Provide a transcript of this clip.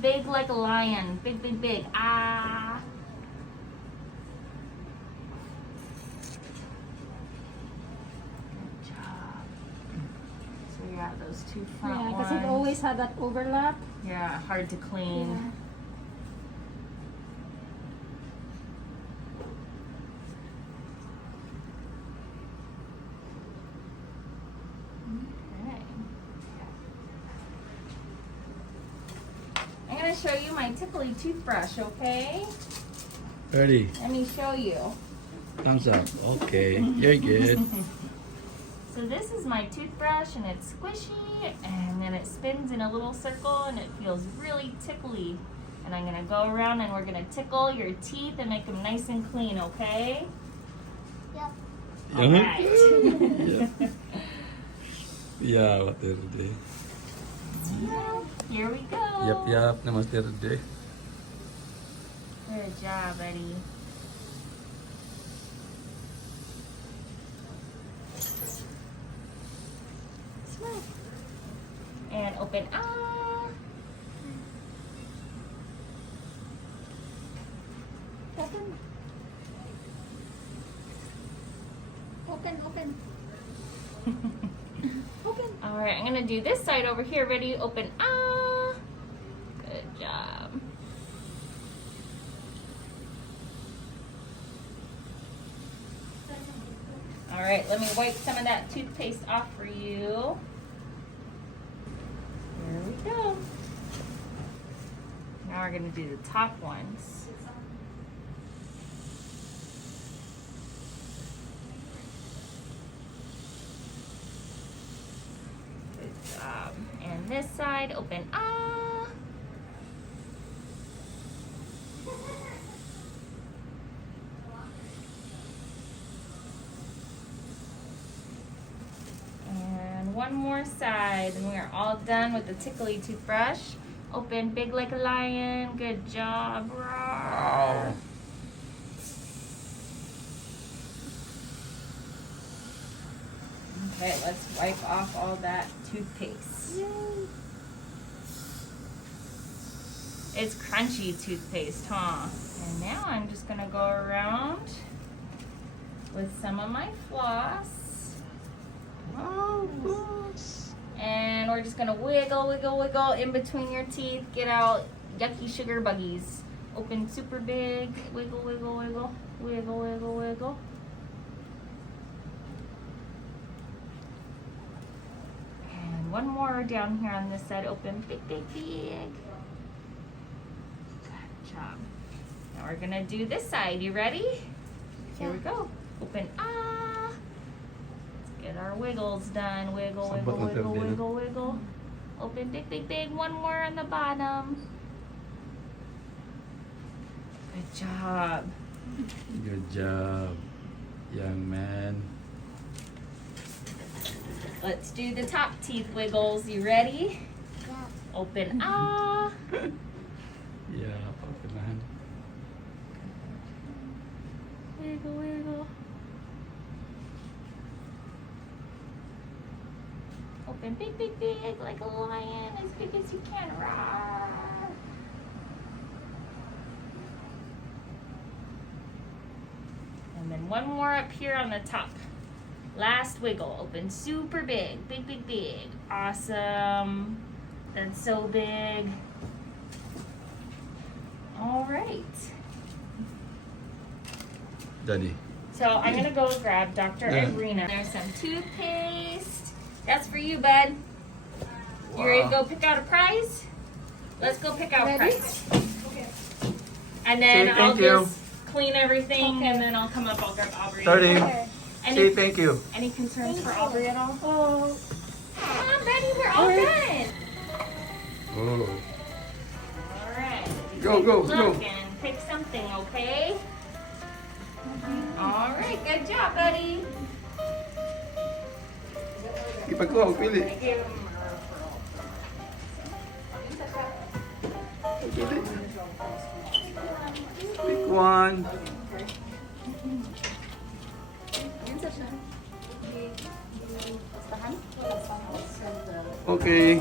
Big like a lion. Big, big, big. Ah. Good job. So you have those two front Yeah, ones. because it always had that overlap. Yeah, hard to clean. Yeah. Okay. I'm gonna show you my tickly toothbrush, okay? Ready? Let me show you. Thumbs up. Okay, you're good. So this is my toothbrush and it's squishy and then it spins in a little circle and it feels really tickly. And I'm gonna go around and we're gonna tickle your teeth and make them nice and clean, okay? Yep. All right. Yeah. Yeah, what did it do? Here we go. Yep, namaste today. Good job, Eddie. Smile. And open. Ah. Open. Open, open. Open. All right, I'm gonna do this side over here. Ready? Open. Ah. Good job. All right, let me wipe some of that toothpaste off for you. There we go. Now we're gonna do the top ones. Good job. And this side, open. Ah. And one more side, and we are all done with the tickly toothbrush. Open big like a lion. Good job. Roar. Okay, let's wipe off all that toothpaste. It's crunchy toothpaste, huh? And now I'm just gonna go around with some of my floss. Oh, gosh. And we're just gonna wiggle, wiggle, wiggle in between your teeth. Get out yucky sugar buggies. Open super big. Wiggle, wiggle, wiggle. Wiggle, wiggle, wiggle. And one more down here on this side. Open big, big, big. Good job. Now we're gonna do this side. You ready? Here we go. Open. Ah. Let's get our wiggles done. Wiggle, wiggle, Sabot na wiggle, Thirdy, no? wiggle, wiggle. Open big, big, big. One more on the bottom. Good job. Good job, young man. Let's do the top teeth wiggles. You ready? Yeah. Open. Ah. Yeah, paunahan. Wiggle, wiggle. Open big, big, big, like a lion, as big as you can. Roar. And then one more up here on the top. Last wiggle. Open super big, big, big, big. Awesome. That's so big. All right. Daddy. So I'm gonna go grab Dr. Yeah. Irina. There's some toothpaste. That's for you, bud. You ready to go pick out a prize? Let's go pick out a Ready? prize. And then Say I'll thank you. just clean everything Okay. and then I'll come up, I'll grab Aubrey. Thirdy. Okay. Say thank you. Any concerns for Thank you. Aubrey at all? Oh. Come on, Betty, we're all done. Oh. Alright. Go, go, Look go. and pick something, okay? Alright, good job, buddy. Ipagkuha, pili. I gave him a referral. Pili. Pick one. Okay.